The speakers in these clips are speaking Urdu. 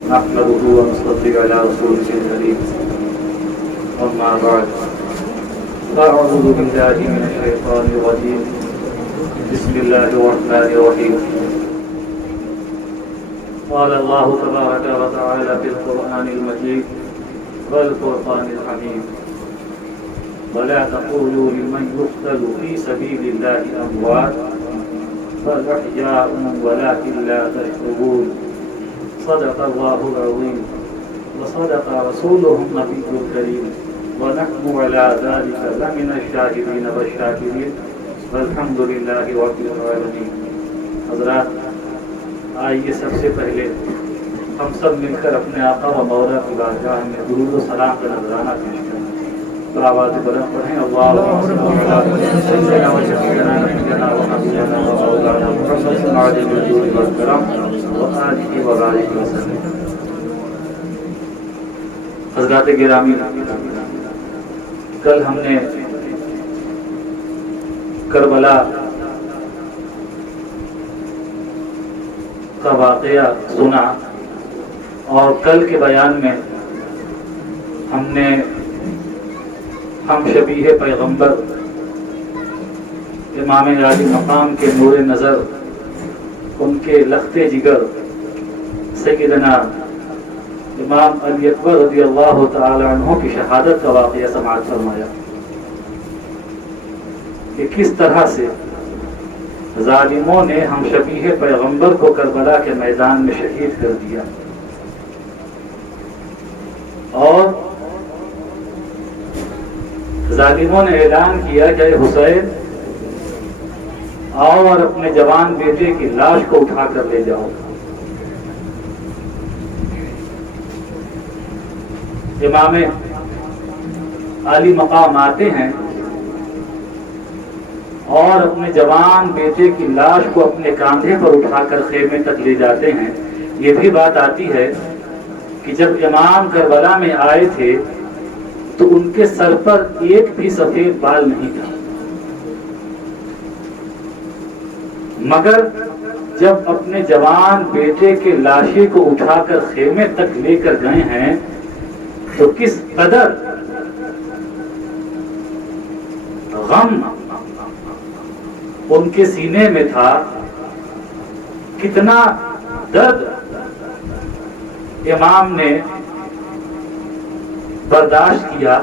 نحمده ونصلي على رسوله الكريم أما بعد فأعوذ بالله من الشيطان الرجيم بسم الله الرحمن الرحيم قال الله تبارك وتعالى في القرآن المجيد والفرقان الحميد ولا تقولوا لمن يقتل في سبيل الله أموات بل أحياء ولكن لا تشعرون صدق الله العظيم وصدق رسوله النبي الكريم ونحن على ذلك لمن الشاهدين والشاكرين والحمد لله رب العالمين. حضرات، آئیے سب سے پہلے ہم سب مل کر اپنے آقا و مولا کی بارگاہ میں درود و سلام کا نذرانہ پیش کریں. تو آواز بلند پڑھیں. اللهم صل على سيدنا وشفيعنا نبينا وحبيبنا ومولانا محمد وعلى آله والكرام وآله وبارك وسلم. حضرات گرامی، کل ہم نے کربلا کا واقعہ سنا اور کل کے بیان میں ہم نے ہم شبیہ پیغمبر امام عالی مقام کے نور نظر، ان کے لخت جگر سیدنا امام علی اکبر رضی اللہ تعالی عنہ کی شہادت کا واقعہ سماعت فرمایا کہ کس طرح سے ظالموں نے ہم شبیہ پیغمبر کو کربلا کے میدان میں شہید کر دیا اور ظالموں نے اعلان کیا کہ اے حسین آؤ اور اپنے جوان بیٹے کی لاش کو اٹھا کر لے جاؤ. امام عالی مقام آتے ہیں اور اپنے جوان بیٹے کی لاش کو اپنے کاندھے پر اٹھا کر خیمے تک لے جاتے ہیں. یہ بھی بات آتی ہے کہ جب امام کربلا میں آئے تھے تو ان کے سر پر ایک بھی سفید بال نہیں تھا، مگر جب اپنے جوان بیٹے کے لاشے کو اٹھا کر خیمے تک لے کر گئے ہیں تو کس قدر غم ان کے سینے میں تھا، کتنا درد امام نے برداشت کیا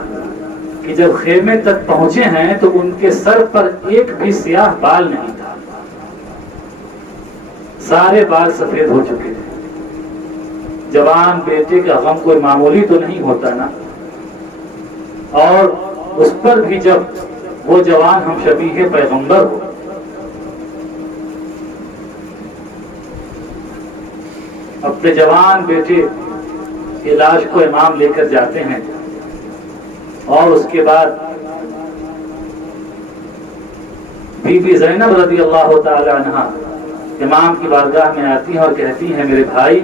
کہ جب خیمے تک پہنچے ہیں تو ان کے سر پر ایک بھی سیاہ بال نہیں تھا، سارے بال سفید ہو چکے تھے. جوان بیٹے کا غم کوئی معمولی تو نہیں ہوتا نا، اور اس پر بھی جب وہ جوان ہم شبیہ پیغمبر ہو. اپنے جوان بیٹے کی لاش کو امام لے کر جاتے ہیں اور اس کے بعد بی بی زینب رضی اللہ تعالی عنہ امام کی بارگاہ میں آتی ہیں اور کہتی ہیں میرے بھائی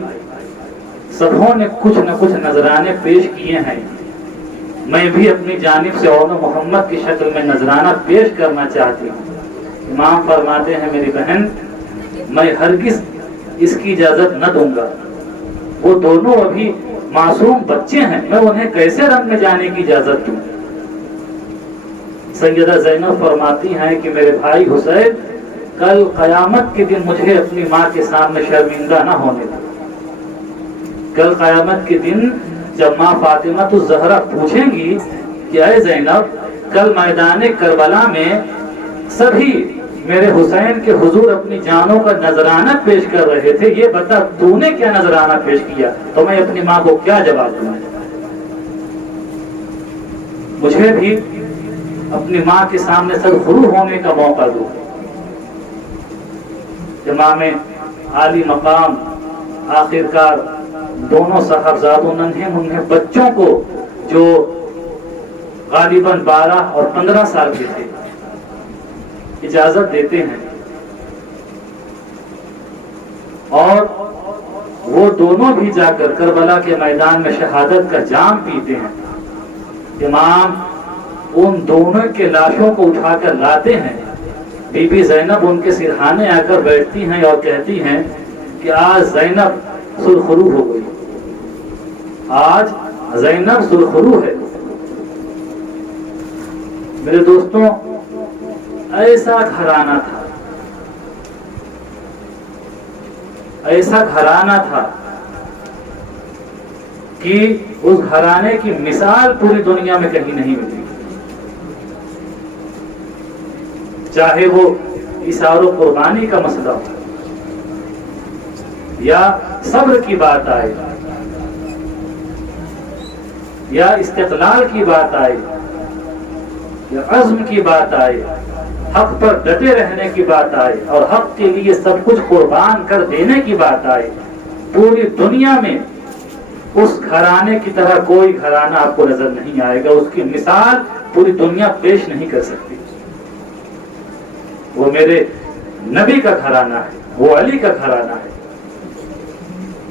سبوں نے کچھ نہ کچھ نذرانے پیش کیے ہیں، میں بھی اپنی جانب سے اور محمد کی شکل میں نذرانہ پیش کرنا چاہتی ہوں. امام فرماتے ہیں میری بہن میں ہرگز اس کی اجازت نہ دوں گا، وہ دونوں ابھی معصوم بچے ہیں، میں انہیں کیسے رنگ میں جانے کی اجازت دوں. سیدہ زینب فرماتی ہیں کہ میرے بھائی حسین کل قیامت کے دن مجھے اپنی ماں کے سامنے شرمندہ نہ ہونے دیں. کل قیامت کے دن جب ماں فاطمہ الزہرا پوچھیں گی کہ اے زینب کل میدان کربلا میں سبھی میرے حسین کے حضور اپنی جانوں کا نذرانہ پیش کر رہے تھے، یہ بتا تو نے کیا نذرانہ پیش کیا، تو میں اپنی ماں کو کیا جواب دوں. مجھے بھی اپنی ماں کے سامنے سرخرو ہونے کا موقع دو. امام عالی مقام آخرکار دونوں صاحبزادوں ننھے منھے بچوں کو جو غالباً 12 اور 15 سال کے تھے اجازت دیتے ہیں اور وہ دونوں بھی جا کر کربلا کے میدان میں شہادت کا جام پیتے ہیں. امام ان دونوں کے لاشوں کو اٹھا کر لاتے ہیں. بی بی زینب ان کے سرہانے آ کر بیٹھتی ہیں اور کہتی ہیں کہ آج زینب سرخرو ہو گئی، آج زینب سرخرو ہے۔ میرے دوستوں، ایسا گھرانہ تھا، ایسا گھرانہ تھا کہ اس گھرانے کی مثال پوری دنیا میں کہیں نہیں ملی، چاہے وہ ایثار و قربانی کا مسئلہ ہو، یا صبر کی بات آئے، یا استقلال کی بات آئے، یا عزم کی بات آئے، حق پر ڈٹے رہنے کی بات آئے، اور حق کے لیے سب کچھ قربان کر دینے کی بات آئے، پوری دنیا میں اس گھرانے کی طرح کوئی گھرانہ آپ کو نظر نہیں آئے گا، اس کی مثال پوری دنیا پیش نہیں کر سکتی۔ وہ میرے نبی کا گھرانہ ہے، وہ علی کا گھرانہ ہے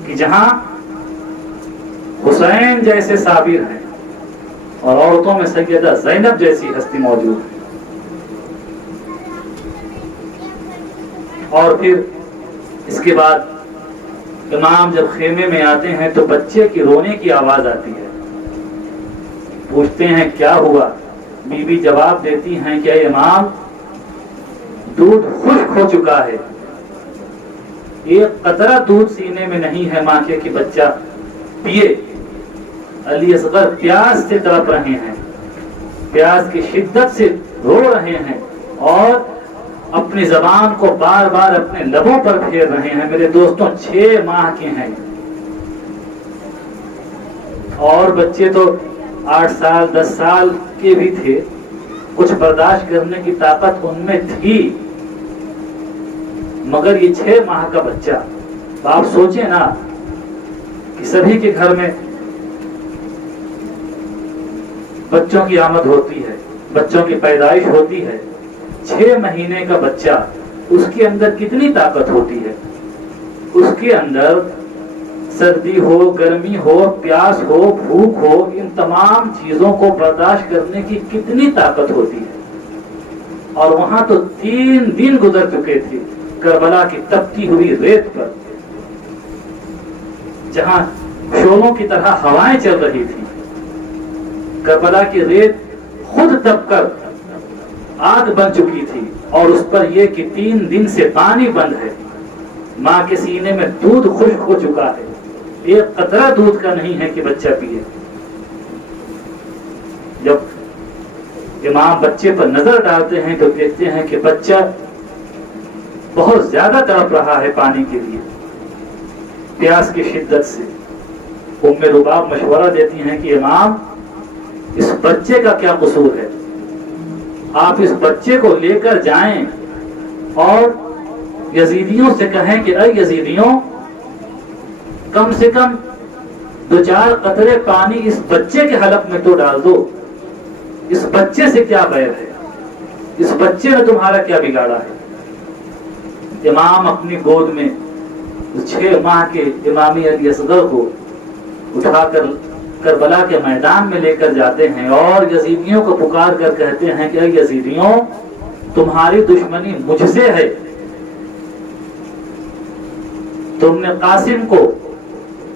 کہ جہاں حسین جیسے صابر ہیں اور عورتوں میں سیدہ زینب جیسی ہستی موجود ہے۔ اور پھر اس کے بعد امام جب خیمے میں آتے ہیں تو بچے کی رونے کی آواز آتی ہے، پوچھتے ہیں کیا ہوا؟ بی بی جواب دیتی ہیں کہ اے امام، دودھ خشک ہو چکا ہے، ایک قطرہ دودھ سینے میں نہیں ہے ماں کے کہ بچہ پیے۔ علی اصغر پیاس سے تڑپ رہے ہیں، پیاس کی شدت سے رو رہے ہیں، اور اپنی زبان کو بار بار اپنے لبوں پر پھیر رہے ہیں۔ میرے دوستوں، 6 ماہ کے ہیں، اور بچے تو 8 سال 10 سال کے بھی تھے، کچھ برداشت کرنے کی طاقت ان میں تھی، مگر یہ 6 ماہ کا بچہ، آپ سوچیں نا کہ سبھی کے گھر میں بچوں کی آمد ہوتی ہے، بچوں کی پیدائش ہوتی ہے، 6 مہینے کا بچہ، اس کے اندر کتنی طاقت ہوتی ہے، اس کے اندر سردی ہو، گرمی ہو، پیاس ہو، بھوک ہو، ان تمام چیزوں کو برداشت کرنے کی کتنی طاقت ہوتی ہے۔ اور وہاں تو 3 دن گزر چکے تھے کربلا کی تپتی ہوئی ریت پر، جہاں شولوں کی طرح ہوائیں چل رہی تھی۔ کربلا کی ریت خود تپ کر آگ بن چکی تھی، اور اس پر یہ کہ 3 دن سے پانی بند ہے، ماں کے سینے میں دودھ خشک ہو چکا ہے، ایک قطرہ دودھ کا نہیں ہے کہ بچہ پیے۔ جب امام بچے پر نظر ڈالتے ہیں تو دیکھتے ہیں کہ بچہ بہت زیادہ تڑپ رہا ہے پانی کے لیے، پیاس کی شدت سے۔ ام رباب مشورہ دیتی ہیں کہ امام، اس بچے کا کیا قصور ہے؟ آپ اس بچے کو لے کر جائیں اور یزیدیوں سے کہیں کہ اے یزیدیوں، کم سے کم 2-4 قطرے پانی اس بچے کے حلق میں تو ڈال دو۔ اس بچے سے کیا بیر ہے؟ اس بچے نے تمہارا کیا بگاڑا ہے؟ امام اپنی گود میں 6 ماہ کے امامی علی اصغر کو اٹھا کر کربلا کے میدان میں لے کر جاتے ہیں، اور یزیدیوں کو پکار کر کہتے ہیں کہ اے یزیدیوں، تمہاری دشمنی مجھ سے ہے، تم نے قاسم کو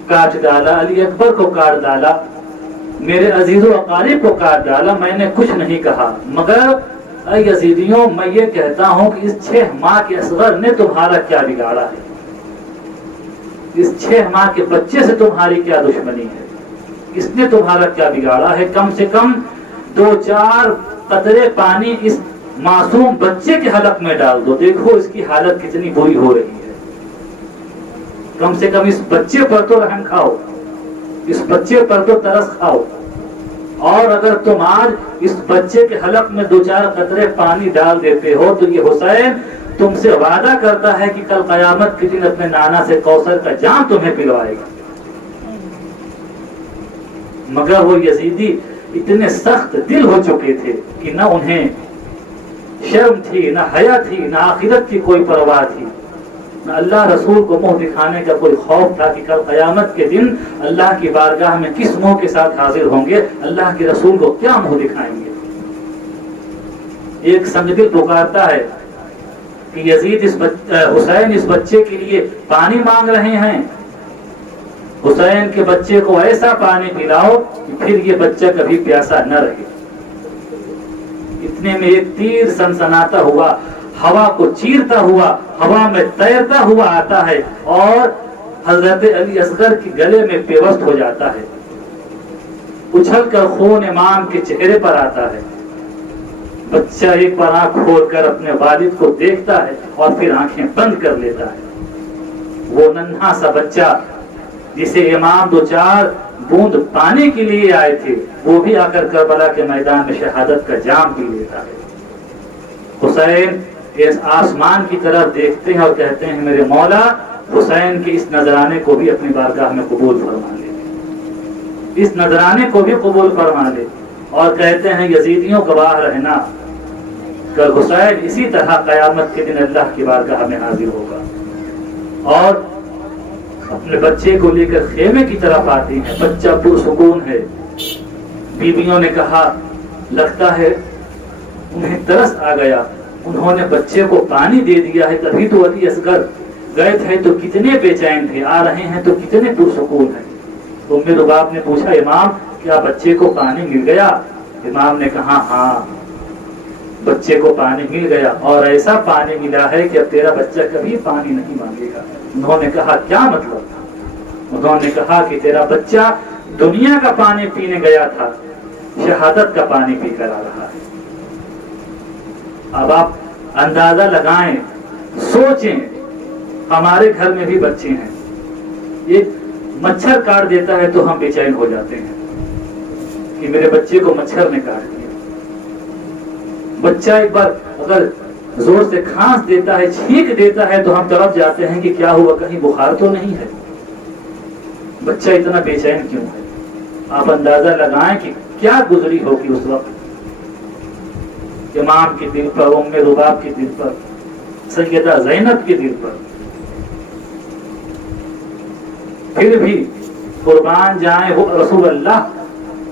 کاٹ ڈالا، علی اکبر کو کاٹ ڈالا، میرے عزیز و اقارب کو کاٹ ڈالا، میں نے کچھ نہیں کہا، مگر اے یزیدیوں، میں یہ کہتا ہوں کہ اس 6 ماہ کے اصغر نے تمہارا کیا بگاڑا ہے؟ اس 6 ماہ کے بچے سے تمہاری کیا دشمنی ہے؟ اس نے تمہارا کیا بگاڑا ہے؟ کم سے کم 2-4 قطرے پانی اس معصوم بچے کے حلق میں ڈال دو، دیکھو اس کی حالت کتنی بری ہو رہی ہے۔ کم سے کم اس بچے پر تو رحم کھاؤ، اس بچے پر تو ترس کھاؤ۔ اور اگر تم آج اس بچے کے حلق میں 2-4 قطرے پانی ڈال دیتے ہو تو یہ حسین تم سے وعدہ کرتا ہے کہ کل قیامت کے دن اپنے نانا سے کوثر کا جام تمہیں پلوائے گا۔ مگر وہ یزیدی اتنے سخت دل ہو چکے تھے کہ نہ انہیں شرم تھی، نہ حیا تھی، نہ آخرت کی کوئی پرواہ تھی، نہ اللہ رسول کو منہ دکھانے کا کوئی خوف تھا کہ کل قیامت کے دن اللہ کی بارگاہ میں کس منہ کے ساتھ حاضر ہوں گے، اللہ کے رسول کو کیا منہ دکھائیں گے۔ ایک سنگ دل پکارتا ہے کہ یزید حسین اس بچے کے لیے پانی مانگ رہے ہیں، حسین کے بچے کو ایسا پانی پلاؤ کہ پھر یہ بچہ کبھی پیاسا نہ رہے۔ اتنے میں ایک تیر سنسناتا ہوا، ہوا کو چیرتا ہوا، ہوا میں تیرتا ہوا آتا ہے اور حضرت علی اصغر کے گلے میں پیوست ہو جاتا ہے، اچھل کر خون امام کے چہرے پر آتا ہے۔ بچہ ایک بار آنکھ کھول کر اپنے والد کو دیکھتا ہے اور پھر آنکھیں بند کر لیتا ہے۔ وہ ننھا سا بچہ جسے امام دو چار بوند پانے کے لیے آئے تھے، وہ بھی آ کر کربلا کے میدان میں شہادت کا جام پی لیتا ہے۔ حسین اس آسمان کی طرف دیکھتے ہیں اور کہتے ہیں میرے مولا حسین کے اس نذرانے کو بھی اپنی بارگاہ میں قبول فرما لے، اس نذرانے کو بھی قبول فرما لے۔ اور کہتے ہیں یزیدیوں گواہ رہنا کہ حسین اسی طرح قیامت کے دن اللہ کی بارگاہ میں حاضر ہوگا۔ اور اپنے بچے کو لے کر خیمے کی طرف آتے ہیں، بچہ پرسکون ہے۔ بیویوں نے کہا لگتا ہے انہیں ترس آ گیا، انہوں نے بچے کو پانی دے دیا ہے، تبھی تو علی اصغر گئے تھے تو کتنے بے چین تھے، آ رہے ہیں تو کتنے پرسکون ہیں۔ ام لباب نے پوچھا امام کیا بچے کو پانی مل گیا؟ امام نے کہا ہاں بچے کو پانی مل گیا، اور ایسا پانی ملا ہے کہ اب تیرا بچہ کبھی پانی نہیں مانگے گا۔ انہوں نے کہا کیا مطلب؟ انہوں نے کہا کہ تیرا بچہ دنیا کا پانی پینے گیا تھا، شہادت کا پانی پی کر آ رہا ہے۔ اب آپ اندازہ لگائیں، سوچیں، ہمارے گھر میں بھی بچے ہیں، ایک مچھر کاٹ دیتا ہے تو ہم بے چین ہو جاتے ہیں کہ میرے بچے کو مچھر نے کاٹ دیا۔ بچہ ایک بار اگر زور سے کھانس دیتا ہے، چھینک دیتا ہے تو ہم تڑپ جاتے ہیں کہ کیا ہوا، کہیں بخار تو نہیں ہے۔ بچہ اتنا بے چین کیوں ہے؟ آپ اندازہ لگائیں کہ کیا گزری ہوگی اس وقت امام کے دل پر، ام لباب کے دل پر، سیدہ زینب کے دل پر۔ پھر بھی قربان جائیں وہ رسول اللہ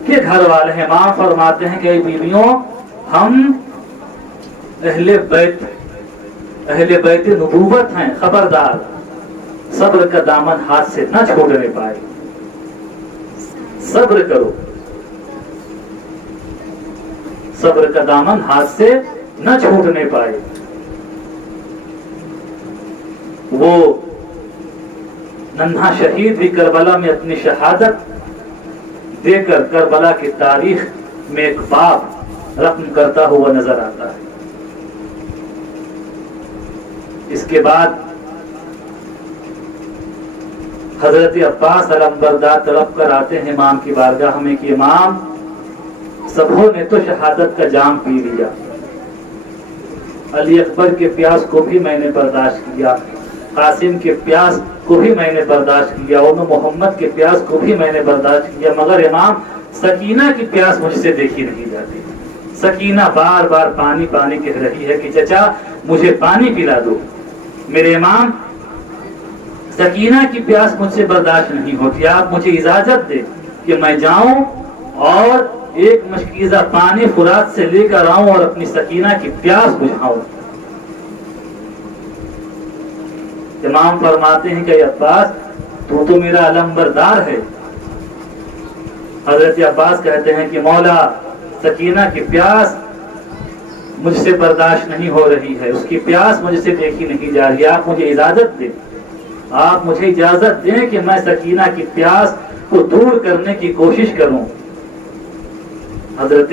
کے گھر والے ہیں۔ امام فرماتے ہیں کہ اے بیویوں، ہم اہل بیت نبوت ہیں، خبردار صبر کا دامن ہاتھ سے نہ چھوڑنے پائے، صبر کرو، صبر کا دامن ہاتھ سے نہ چھوٹنے پائے۔ وہ ننھا شہید بھی کربلا میں اپنی شہادت دے کر کربلا کی تاریخ میں ایک باب رقم کرتا ہوا نظر آتا ہے۔ اس کے بعد حضرت عباس علمبردار طلب کر آتے ہیں امام کی بارگاہ میں کہ امام سبوں نے تو شہادت کا جام پی لیا، علی اکبر کے پیاس کو بھی میں نے برداشت کیا، قاسم کے پیاس کو بھی میں نے برداشت کیا، محمد کے پیاس کو بھی میں نے برداشت کیا، مگر امام سکینہ کی پیاس مجھ سے دیکھی نہیں جاتی۔ سکینہ بار بار پانی پانی کہہ رہی ہے کہ چچا مجھے پانی پلا دو۔ میرے امام سکینہ کی پیاس مجھ سے برداشت نہیں ہوتی، آپ مجھے اجازت دے کہ میں جاؤں اور ایک مشکیزہ پانی فرات سے لے کر آؤں اور اپنی سکینہ کی پیاس بجھاؤں۔ امام فرماتے ہیں کہ عباس تو میرا علمبردار ہے۔ حضرت عباس کہتے ہیں کہ مولا سکینہ کی پیاس مجھ سے برداشت نہیں ہو رہی ہے، اس کی پیاس مجھ سے دیکھی نہیں جا رہی، آپ مجھے اجازت دیں، آپ مجھے اجازت دیں کہ میں سکینہ کی پیاس کو دور کرنے کی کوشش کروں۔ حضرت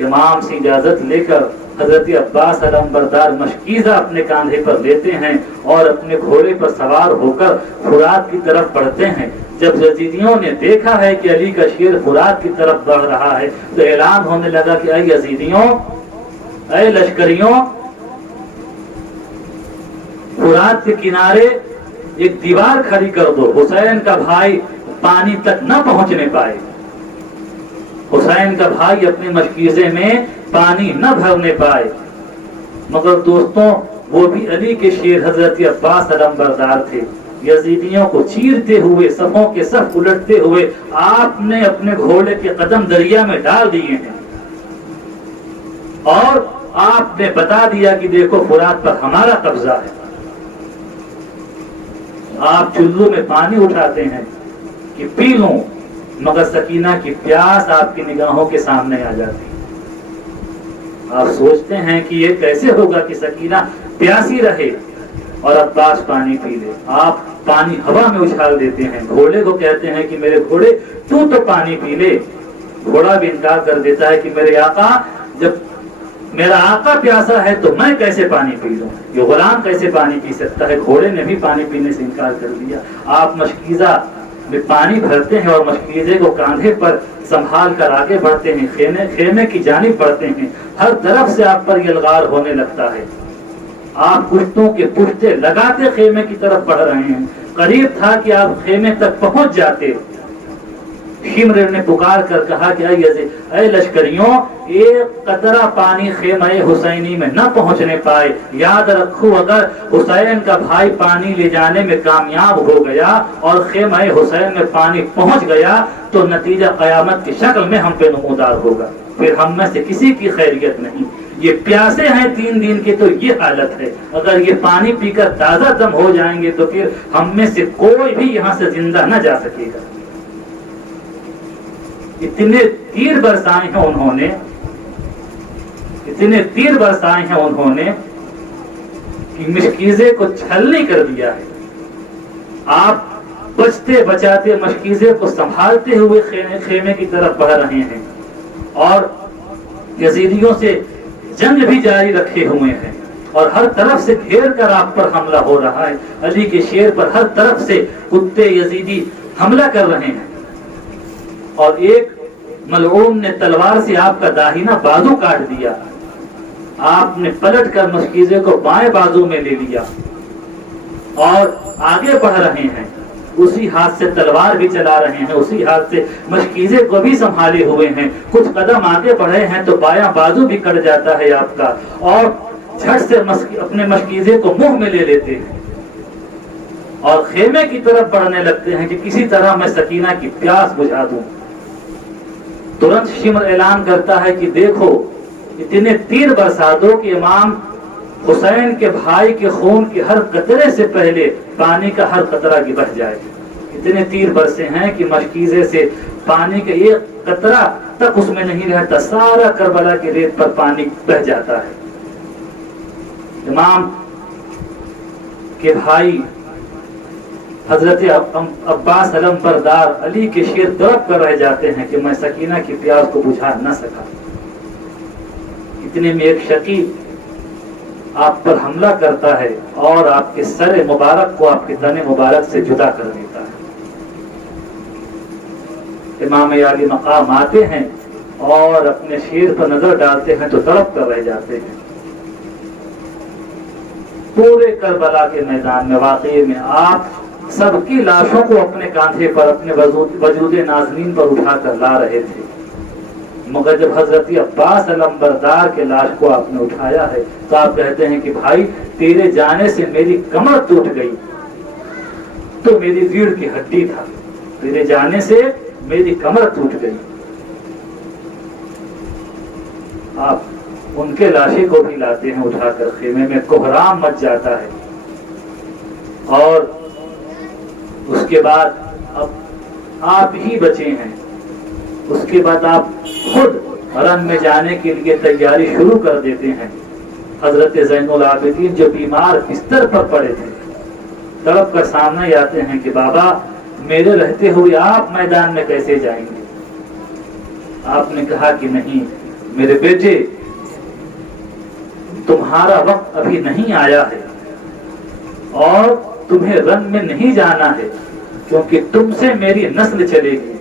امام سے اجازت لے کر حضرت عباس علمبردار مشکیزہ اپنے کاندھے پر لیتے ہیں اور اپنے گھوڑے پر سوار ہو کر فرات کی طرف بڑھتے ہیں۔ جب یزیدیوں نے دیکھا ہے کہ علی کا شیر فرات کی طرف بڑھ رہا ہے تو اعلان ہونے لگا کہ اے یزیدیوں، اے لشکریوں، فرات کے کنارے ایک دیوار کھڑی کر دو، حسین کا بھائی پانی تک نہ پہنچنے پائے، حسین کا بھائی اپنے مشکیزے میں پانی نہ بھرنے پائے۔ مگر دوستوں وہ بھی علی کے شیر حضرت عباس علمبردار تھے۔ یزیدیوں کو چیرتے ہوئے، صفوں کے صف الٹتے ہوئے آپ نے اپنے گھوڑے کے قدم دریا میں ڈال دیے ہیں اور آپ نے بتا دیا کہ دیکھو فرات پر ہمارا قبضہ ہے۔ آپ چلو میں پانی اٹھاتے ہیں، کہ پی لوں، مگر سکینہ کی پیاس آپ کی نگاہوں کے سامنے آ جاتی. آپ سوچتے ہیں کہ یہ کیسے ہوگا کہ سکینہ پیاسی رہے اور عباس پانی پی لے. آپ پانی ہوا میں اچھال دیتے ہیں. گھوڑے کو کہتے ہیں کہ میرے گھوڑے تو پانی پی لے. گھوڑا بھی انکار کر دیتا ہے کہ میرے آقا، جب میرا آقا پیاسا ہے تو میں کیسے پانی پی لوں؟ یہ غلام کیسے پانی پی سکتا ہے؟ گھوڑے نے بھی پانی پینے سے انکار کر دیا. آپ مشکیزہ میں پانی بھرتے ہیں اور مشکیزے کو کاندھے پر سنبھال کر آگے بڑھتے ہیں، خیمے کی جانب بڑھتے ہیں. ہر طرف سے آپ پر یلغار ہونے لگتا ہے. آپ پشتوں کے پشتے لگاتے خیمے کی طرف بڑھ رہے ہیں. قریب تھا کہ آپ خیمے تک پہنچ جاتے. شمر نے پکار کر کہا کہ اے لشکریوں، ایک قطرہ پانی خیمہ حسینی میں نہ پہنچنے پائے. یاد رکھو، اگر حسین کا بھائی پانی لے جانے میں کامیاب ہو گیا اور خیمہ حسین میں پانی پہنچ گیا تو نتیجہ قیامت کی شکل میں ہم پہ نمودار ہوگا. پھر ہم میں سے کسی کی خیریت نہیں. یہ پیاسے ہیں 3 دن کے تو یہ حالت ہے. اگر یہ پانی پی کر تازہ دم ہو جائیں گے تو پھر ہم میں سے کوئی بھی یہاں سے زندہ نہ جا سکے گا. اتنے تیر برسائے ہیں انہوں نے، اتنے تیر برسائے ہیں انہوں نے کہ مشکیزے کو چھلنی کر دیا ہے. آپ بچتے بچاتے مشکیزے کو سنبھالتے ہوئے خیمے کی طرف بڑھ رہے ہیں اور یزیدیوں سے جنگ بھی جاری رکھے ہوئے ہیں اور ہر طرف سے گھیر کر آپ پر حملہ ہو رہا ہے. علی کے شیر پر ہر طرف سے کتے یزیدی حملہ کر رہے ہیں اور ایک ملعون نے تلوار سے آپ کا داہنا بازو کاٹ دیا. آپ نے پلٹ کر مشکیزے کو بائیں بازو میں لے لیا اور آگے بڑھ رہے ہیں. اسی ہاتھ سے تلوار بھی چلا رہے ہیں، اسی ہاتھ سے مشکیزے کو بھی سنبھالے ہوئے ہیں. کچھ قدم آگے بڑھے ہیں تو بایاں بازو بھی کٹ جاتا ہے آپ کا اور جھٹ سے اپنے مشکیزے کو منہ میں لے لیتے ہیں اور خیمے کی طرف بڑھنے لگتے ہیں کہ کسی طرح میں سکینہ کی پیاس بجھا دوں. ترنت شمر اعلان کرتا ہے کہ دیکھو، اتنے تیر برسا دو کہ امام حسین کے بھائی کے خون کے ہر قطرے سے پہلے پانی کا ہر قطرہ بہ جائے. اتنے تیر برسے ہیں کہ مشکیزے سے پانی کا ایک قطرہ تک اس میں نہیں رہتا. سارا کربلا کی ریت پر پانی بہ جاتا ہے. امام کے بھائی حضرت عباس علم بردار علی کے شیر تڑپ کر رہ جاتے ہیں کہ میں سکینہ کی پیاس کو بجھا نہ سکا. اتنے میں ایک شقی آپ پر حملہ کرتا ہے اور آپ کے سر مبارک کو آپ کے تن مبارک سے جدا کر دیتا ہے. امام عالی مقام آتے ہیں اور اپنے شیر پر نظر ڈالتے ہیں تو تڑپ کر رہ جاتے ہیں. پورے کربلا کے میدان میں واقعے میں آپ سب کی لاشوں کو اپنے کاندھے پر، اپنے وجود نازنین پر اٹھا کر لا رہے تھے، مگر جب حضرت عباس علم بردار کے لاش کو آپ نے اٹھایا ہے تو آپ کہتے ہیں کہ بھائی، تیرے جانے سے میری کمر ٹوٹ گئی تو میری ریڑھ کی ہڈی تھا، تیرے جانے سے میری کمر ٹوٹ گئی. آپ ان کے لاشیں کو بھی لاتے ہیں اٹھا کر خیمے میں. کوہرام مچ جاتا ہے اور اس کے بعد اب آپ ہی بچے ہیں. اس کے بعد آپ خود رن میں جانے کے لیے تیاری شروع کر دیتے ہیں. حضرت زین العابدین جو بیمار بستر پر پڑے تھے تڑپ کر سامنے آتے ہیں کہ بابا، میرے رہتے ہوئے آپ میدان میں کیسے جائیں گے؟ آپ نے کہا کہ نہیں میرے بیٹے، تمہارا وقت ابھی نہیں آیا ہے اور تمہیں رن میں نہیں جانا ہے، کیونکہ تم سے میری نسل چلے گی.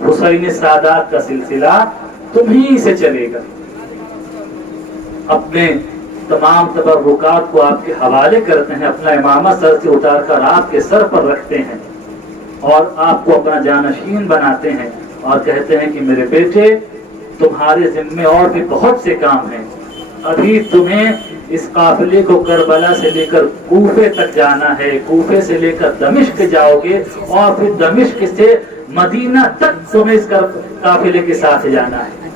حسین سادات کا سلسلہ تمہیں سے چلے گا. اپنے تمام تبرکات کو آپ کے حوالے کرتے ہیں، اپنا امامہ سر سے اتار کر آپ کے سر پر رکھتے ہیں اور آپ کو اپنا جانشین بناتے ہیں اور کہتے ہیں کہ میرے بیٹے، تمہارے ذمے اور بھی بہت سے کام ہیں. ابھی تمہیں اس قافلے کو کربلا سے لے کر کوفے تک جانا ہے، کوفے سے لے کر دمشق جاؤ گے اور پھر دمشق سے مدینہ تک تمہیں اس قافلے کے ساتھ جانا ہے.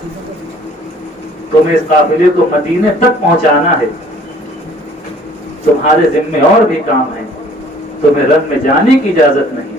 تمہیں اس قافلے کو مدینے تک پہنچانا ہے. تمہارے ذمے اور بھی کام ہیں، تمہیں رن میں جانے کی اجازت نہیں.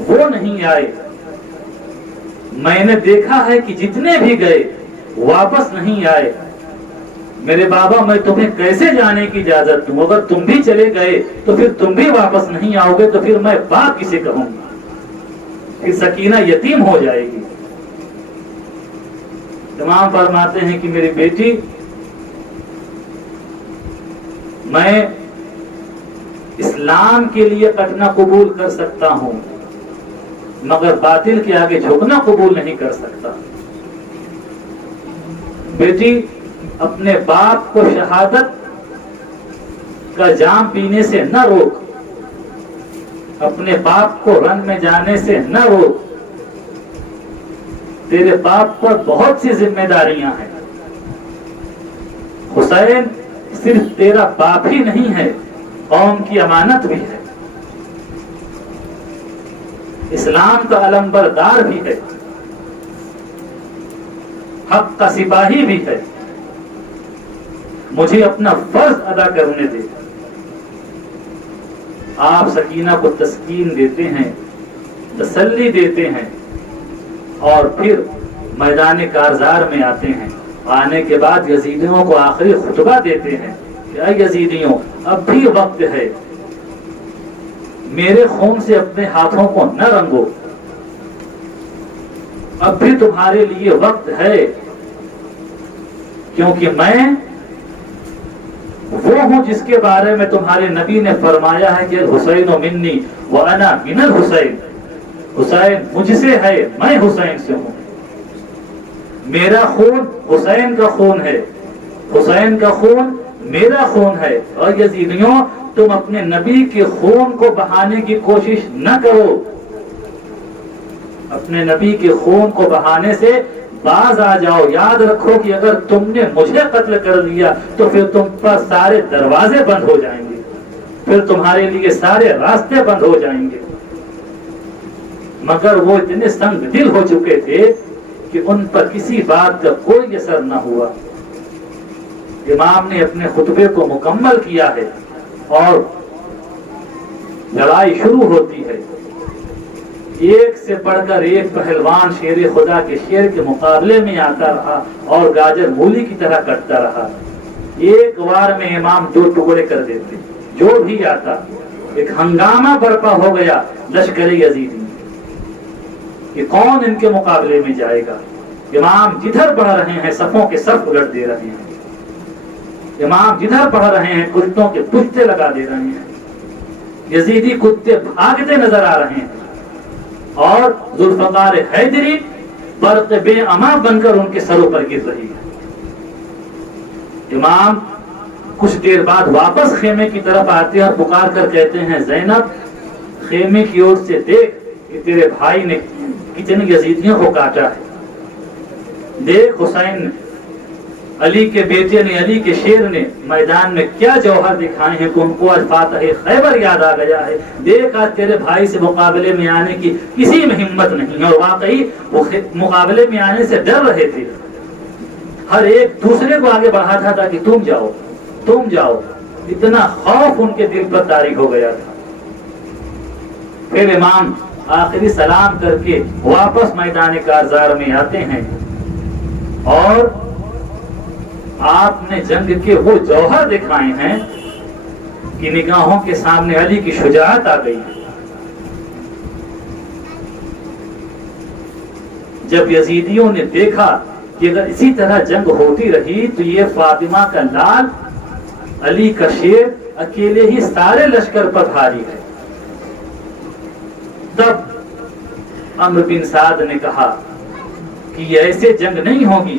وہ نہیں آئے. میں نے دیکھا ہے کہ جتنے بھی گئے واپس نہیں آئے. میرے بابا میں تمہیں کیسے جانے کی اجازت دوں؟ اگر تم بھی چلے گئے تو پھر تم بھی واپس نہیں آؤ گے تو پھر میں باپ کسے کہوں گا؟ پھر سکینہ یتیم ہو جائے گی. امام فرماتے ہیں کہ میری بیٹی میں اسلام کے لیے کٹنا قبول کر سکتا ہوں مگر باطل کے آگے جھکنا قبول نہیں کر سکتا. بیٹی اپنے باپ کو شہادت کا جام پینے سے نہ روک, اپنے باپ کو رن میں جانے سے نہ روک. تیرے باپ پر بہت سی ذمہ داریاں ہیں. حسین صرف تیرا باپ ہی نہیں ہے, قوم کی امانت بھی ہے, اسلام کا علمبردار بھی ہے, حق کا سپاہی بھی ہے. مجھے اپنا فرض ادا کرنے دے. آپ سکینہ کو تسکین دیتے ہیں, تسلی دیتے ہیں اور پھر میدان کارزار میں آتے ہیں. آنے کے بعد یزیدیوں کو آخری خطبہ دیتے ہیں کہ اے یزیدیوں, اب بھی وقت ہے, میرے خون سے اپنے ہاتھوں کو نہ رنگو, اب بھی تمہارے لیے وقت ہے, کیونکہ میں وہ ہوں جس کے بارے میں تمہارے نبی نے فرمایا ہے کہ الحسین منی وانا من الحسین. حسین مجھ سے ہے, میں حسین سے ہوں. میرا خون حسین کا خون ہے, حسین کا خون میرا خون ہے. اور یزیدیوں, تم اپنے نبی کے خون کو بہانے کی کوشش نہ کرو. اپنے نبی کے خون کو بہانے سے باز آ جاؤ. یاد رکھو کہ اگر تم نے مجھے قتل کر دیا تو پھر تم پر سارے دروازے بند ہو جائیں گے, پھر تمہارے لیے سارے راستے بند ہو جائیں گے. مگر وہ اتنے سنگ دل ہو چکے تھے کہ ان پر کسی بات کا کوئی اثر نہ ہوا. امام نے اپنے خطبے کو مکمل کیا ہے اور لڑائی شروع ہوتی ہے. ایک سے بڑھ کر ایک پہلوان شیر خدا کے شیر کے مقابلے میں آتا رہا اور گاجر مولی کی طرح کٹتا رہا. ایک وار میں امام 2 ٹکڑے کر دیتے, جو بھی آتا. ایک ہنگامہ برپا ہو گیا لشکر یزیدی کہ کون ان کے مقابلے میں جائے گا. امام جدھر بڑھ رہے ہیں صفوں کے صف الٹ دے رہے ہیں, امام جدھر بڑھ رہے ہیں کتوں کے پشتے لگا دے رہے ہیں. یزیدی کتے بھاگتے نظر آ رہے ہیں اور ذوالفقار حیدری برق بے اما بن کر ان کے سروں پر گر رہی ہے. امام کچھ دیر بعد واپس خیمے کی طرف آتے ہیں اور پکار کر کہتے ہیں, زینب خیمے کی اور سے دیکھ کہ تیرے بھائی نے کتنی یزیدیوں کو کاٹا ہے. دیکھ حسین علی کے بیٹے نے, علی کے شیر نے میدان میں کیا جوہر دکھائے ہیں کہ ان کو آج فاتح خیبر یاد آ گیا ہے. دیکھ آج تیرے بھائی سے مقابلے میں آنے کی کسی میں ہمت نہیں. اور واقعی وہ مقابلے میں آنے سے ڈر رہے تھے, ہر ایک دوسرے کو آگے بڑھاتا تھا کہ تم جاؤ تم جاؤ. اتنا خوف ان کے دل پر طاری ہو گیا تھا. پھر امام آخری سلام کر کے واپس میدان کارزار میں آتے ہیں اور آپ نے جنگ کے وہ جوہر دکھائے ہیں کہ نگاہوں کے سامنے علی کی شجاعت آ گئی. جب یزیدیوں نے دیکھا کہ اگر اسی طرح جنگ ہوتی رہی تو یہ فاطمہ کا لال علی کا شیر اکیلے ہی سارے لشکر پر بھاری ہے, تب عمرو بن سعد نے کہا کہ یہ ایسے جنگ نہیں ہوگی,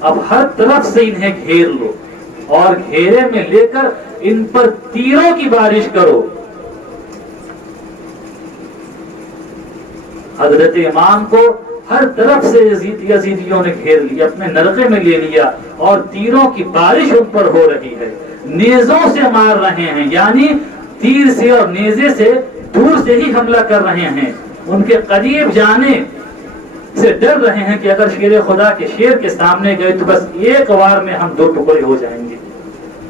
اب ہر طرف سے انہیں گھیر لو اور گھیرے میں لے کر ان پر تیروں کی بارش کرو. حضرت امام کو ہر طرف سے یزیدیوں نے گھیر لیا, اپنے نرقے میں لے لیا اور تیروں کی بارش ان پر ہو رہی ہے. نیزوں سے مار رہے ہیں, یعنی تیر سے اور نیزے سے دور سے ہی حملہ کر رہے ہیں. ان کے قریب جانے سے ڈر رہے ہیں کہ اگر شیر خدا کے شیر کے سامنے گئے تو بس ایک وار میں ہم 2 ٹکڑے ہو جائیں گے.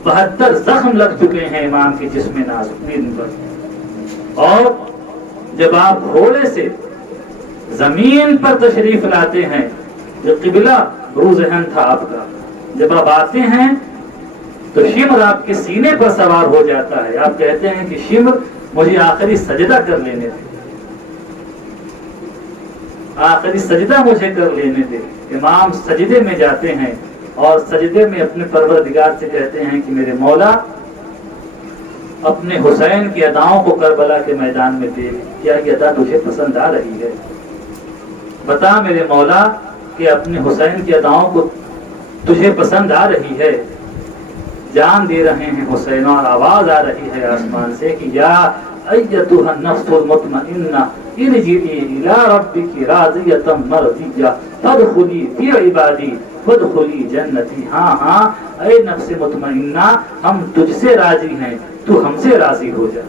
72 زخم لگ چکے ہیں امام کے جسم نازک پر, اور جب آپ گھوڑے سے زمین پر تشریف لاتے ہیں، جو قبلہ رو ذہن تھا آپ کا، جب آپ آتے ہیں تو شمر آپ کے سینے پر سوار ہو جاتا ہے. آپ کہتے ہیں کہ شمر مجھے آخری سجدہ کر لینے دے، آخری سجدہ مجھے کر لینے دے. امام سجدے میں جاتے ہیں اور سجدے میں اپنے پروردگار سے کہتے ہیں کہ میرے مولا، اپنے حسین کی اداؤں کو کربلا کے میدان میں دیکھ، کیا یہ ادا تجھے پسند آ رہی ہے؟ بتا میرے مولا کہ اپنے حسین کی اداؤں کو تجھے پسند آ رہی ہے؟ جان دے رہے ہیں حسین اور آواز آ رہی ہے آسمان سے کہ یا ایتھا النفس المطمئنہ ارجعی الی ربک راضیۃ مرضیہ فادخلی فی عبادی وادخلی جنتی. ہاں ہاں اے نفس مطمئنہ، ہم تجھ سے راضی ہیں، تو ہم سے راضی ہو جا.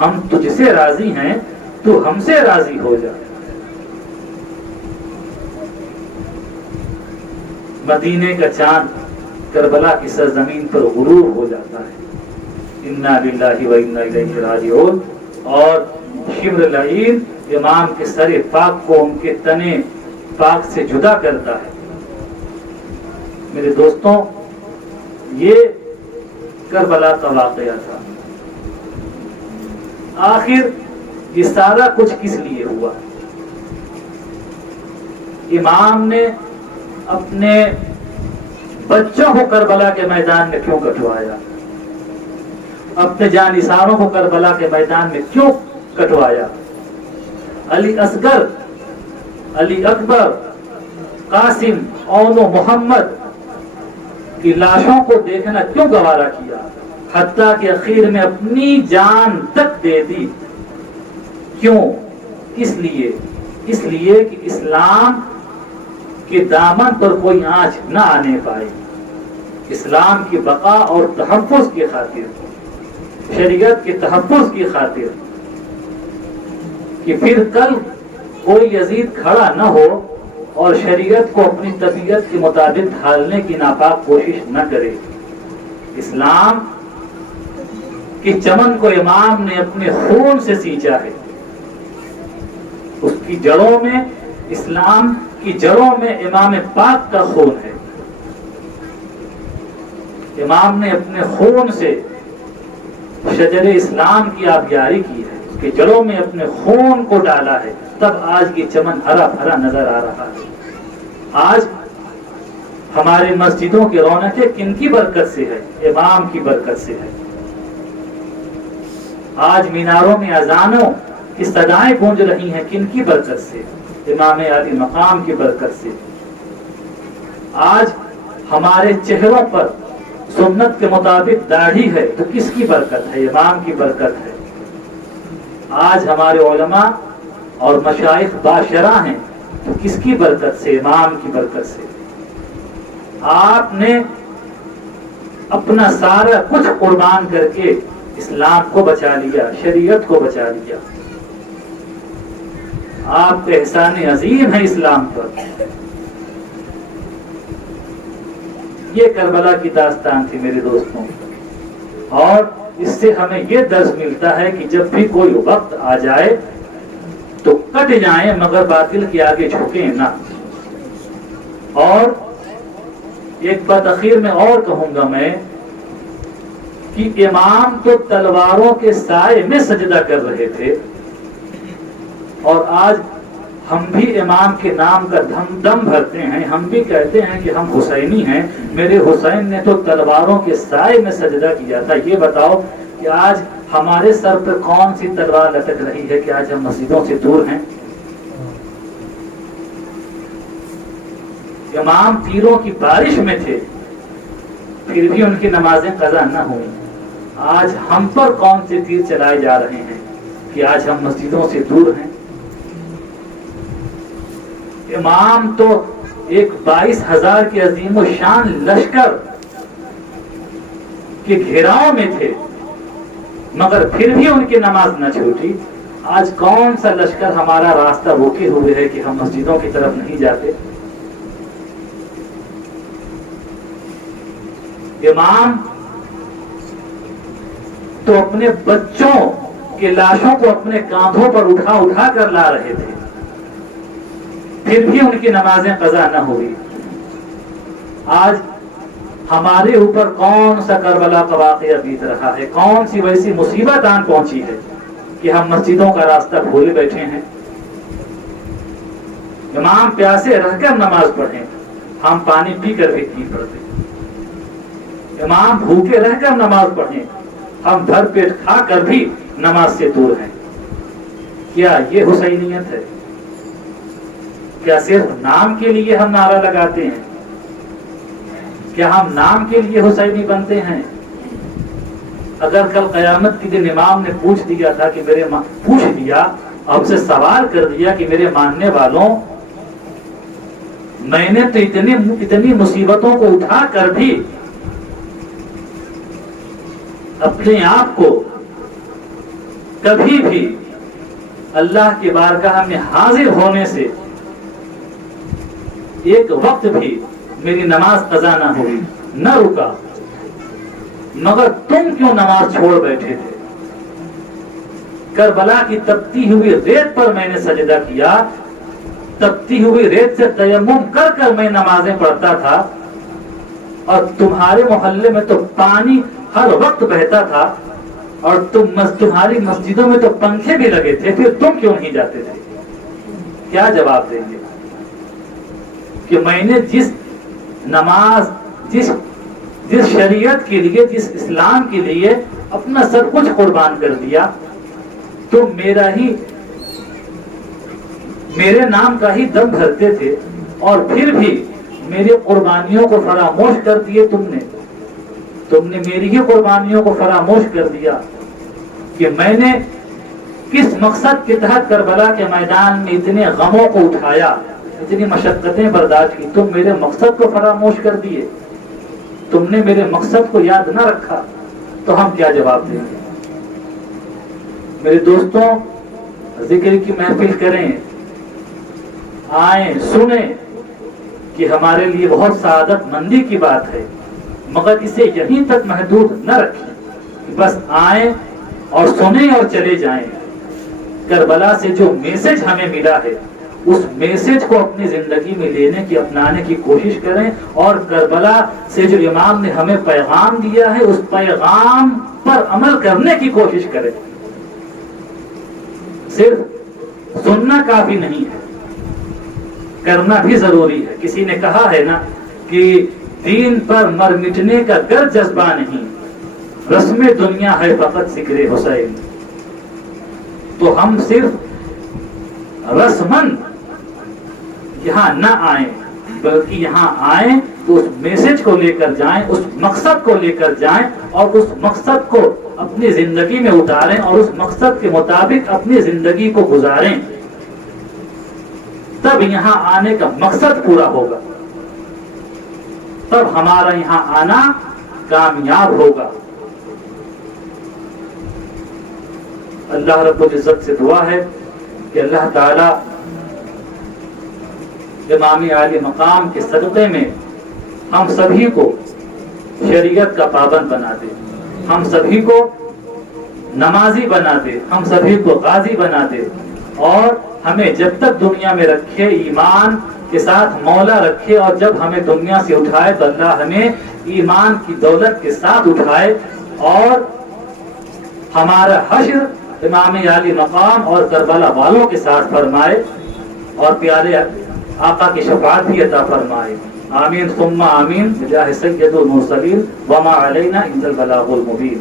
ہم تجھ سے راضی ہیں، تو ہم سے راضی ہو جا. مدینے کا چاند کربلا کی سرزمین پر غروب ہو جاتا ہے. انا للہ و انا الیہ راجعون. اور شمر لعین امام کے سر پاک کو ان کے تنے پاک سے جدا کرتا ہے. میرے دوستوں، یہ کربلا کا واقعہ تھا. آخر یہ سارا کچھ کس لیے ہوا؟ امام نے اپنے بچوں کو کربلا کے میدان میں کیوں کٹوایا؟ اپنے جانثاروں کو کربلا کے میدان میں کیوں کٹوایا؟ علی اصغر، علی اکبر، قاسم، اون و محمد کی لاشوں کو دیکھنا کیوں گوارا کیا؟ حتیٰ کہ اخیر میں اپنی جان تک دے دی. کیوں؟ اس لیے کہ اسلام کے دامن پر کوئی آنچ نہ آنے پائے. اسلام کی بقا اور تحفظ کی خاطر، شریعت کے تحفظ کی خاطر، کہ پھر کل کوئی یزید کھڑا نہ ہو اور شریعت کو اپنی طبیعت کے مطابق ڈھالنے کی ناپاک کوشش نہ کرے. اسلام کی چمن کو امام نے اپنے خون سے سینچا ہے. اس کی جڑوں میں، اسلام کی جڑوں میں امام پاک کا خون ہے. امام نے اپنے خون سے شجر اسلام کی آبیاری کی ہے، اس کے جڑوں میں اپنے خون کو ڈالا ہے. تب آج کی چمن ہرا بھرا نظر آ رہا ہے. آج ہماری مسجدوں کی رونقیں کن کی برکت سے ہے؟ امام کی برکت سے ہے. آج میناروں میں اذانوں کی صدائیں گونج رہی ہیں، کن کی برکت سے؟ امام علی مقام کی برکت سے. آج ہمارے چہروں پر سنت کے مطابق داڑھی ہے تو کس کی برکت ہے؟ امام کی برکت ہے. آج ہمارے علماء اور مشائخ باشرہ ہیں تو کس کی برکت سے؟ امام کی برکت سے. آپ نے اپنا سارا کچھ قربان کر کے اسلام کو بچا لیا، شریعت کو بچا لیا. آپ کا احسان عظیم ہے اسلام پر. یہ کربلا کی داستان تھی میرے دوستوں، اور اس سے ہمیں یہ درس ملتا ہے کہ جب بھی کوئی وقت آ جائے تو کٹ جائیں مگر باطل کے آگے جھکیں نہ. اور ایک بات اخیر میں اور کہوں گا میں کہ امام تو تلواروں کے سائے میں سجدہ کر رہے تھے، اور آج ہم بھی امام کے نام کا دم بھرتے ہیں. ہم بھی کہتے ہیں کہ ہم حسینی ہیں. میرے حسین نے تو تلواروں کے سائے میں سجدہ کیا تھا. یہ بتاؤ کہ آج ہمارے سر پہ کون سی تلوار لٹک رہی ہے کہ آج ہم مسجدوں سے دور ہیں؟ امام تیروں کی بارش میں تھے، پھر بھی ان کی نمازیں قضا نہ ہوئیں. آج ہم پر کون سے تیر چلائے جا رہے ہیں کہ آج ہم مسجدوں سے دور ہیں؟ امام تو ایک 22,000 کے عظیم و شان لشکر کے گھیراؤ میں تھے، مگر پھر بھی ان کی نماز نہ چھوٹی. آج کون سا لشکر ہمارا راستہ روکے ہوئے ہے کہ ہم مسجدوں کی طرف نہیں جاتے؟ امام تو اپنے بچوں کہ لاشوں کو اپنے کاندھوں پر اٹھا اٹھا کر لا رہے تھے، پھر بھی ان کی نمازیں قضا نہ ہوئی۔ آج ہمارے اوپر کون سا کربلا کا واقعہ بیت رہا ہے، کون سی ویسی مصیبت آن پہنچی ہے کہ ہم مسجدوں کا راستہ بھولے بیٹھے ہیں۔ امام پیاسے رہ کر نماز پڑھیں، ہم پانی پی کر بھی نہیں پڑھتے۔ امام بھوکے رہ کر نماز پڑھیں، ہم بھر پیٹ کھا کر بھی نماز سے دور ہیں۔ کیا یہ حسینیت ہے؟ کیا صرف نام کے لیے ہم نعرہ لگاتے ہیں؟ کیا ہم نام کے لیے حسینی بنتے ہیں؟ اگر کل قیامت کے دن امام نے پوچھ دیا تھا کہ پوچھ دیا، آپ سے سوال کر دیا کہ میرے ماننے والوں، میں نے تو اتنی مصیبتوں کو اٹھا کر بھی اپنے آپ کو کبھی بھی اللہ کی بارگاہ میں حاضر ہونے سے ایک وقت بھی میری نماز قضا نہ ہوئی، نہ رکا، مگر تم کیوں نماز چھوڑ بیٹھے تھے؟ کربلا کی تپتی ہوئی ریت پر میں نے سجدہ کیا، تپتی ہوئی ریت سے تیمم کر کر میں نمازیں پڑھتا تھا، اور تمہارے محلے میں تو پانی ہر وقت بہتا تھا، اور تمہاری مسجدوں میں تو پنکھے بھی لگے تھے، پھر تم کیوں نہیں جاتے تھے؟ کیا جواب دیں گے کہ میں نے جس نماز، جس شریعت کے لیے، جس اسلام کے لیے اپنا سب کچھ قربان کر دیا، تم میرے نام کا ہی دم بھرتے تھے، اور پھر بھی میری قربانیوں کو فراموش کر دیے۔ تم نے میری ہی قربانیوں کو فراموش کر دیا کہ میں نے کس مقصد کے تحت کربلا کے میدان میں اتنے غموں کو اٹھایا، اتنی مشقتیں برداشت کی، تم میرے مقصد کو فراموش کر دیے، تم نے میرے مقصد کو یاد نہ رکھا، تو ہم کیا جواب دیں گے؟ میرے دوستوں، ذکر کی محفل کریں، آئیں، سنیں، کہ ہمارے لیے بہت سعادت مندی کی بات ہے، مگر اسے یہیں تک محدود نہ رکھیں، بس آئیں اور سنیں اور چلے جائیں۔ کربلا سے جو میسج ہمیں ملا ہے، اس میسج کو اپنی زندگی میں لینے کی، اپنانے کی کوشش کریں، اور کربلا سے جو امام نے ہمیں پیغام دیا ہے، اس پیغام پر عمل کرنے کی کوشش کریں۔ صرف سننا کافی نہیں ہے، کرنا بھی ضروری ہے۔ کسی نے کہا ہے نا کہ دین پر مر مٹنے کا گر جذبہ نہیں، رسم دنیا ہے فقط ذکر حسین۔ تو ہم صرف رسمن یہاں نہ آئیں، بلکہ یہاں آئیں تو اس میسج کو لے کر جائیں، اس مقصد کو لے کر جائیں، اور اس مقصد کو اپنی زندگی میں اتاریں، اور اس مقصد کے مطابق اپنی زندگی کو گزاریں۔ تب یہاں آنے کا مقصد پورا ہوگا، تب ہمارا یہاں آنا کامیاب ہوگا۔ اللہ رب العزت سے دعا ہے کہ اللہ تعالی امام عالی مقام کے صدقے میں ہم سبھی کو شریعت کا پابند بنا دے، ہم سبھی کو نمازی بنا دے، ہم سبھی کو غازی بنا دے، اور ہمیں جب تک دنیا میں رکھے ایمان کے ساتھ مولا رکھے، اور جب ہمیں دنیا سے اٹھائے تو اللہ ہمیں ایمان کی دولت کے ساتھ اٹھائے، اور ہمارا حشر امام عالی مقام اور کربلا والوں کے ساتھ فرمائے، اور پیارے آقا کی شفاعت بھی عطا فرمائے۔ آمین ثم آمین بجاہ سید المرسلین وما علینا الا البلاغ المبین۔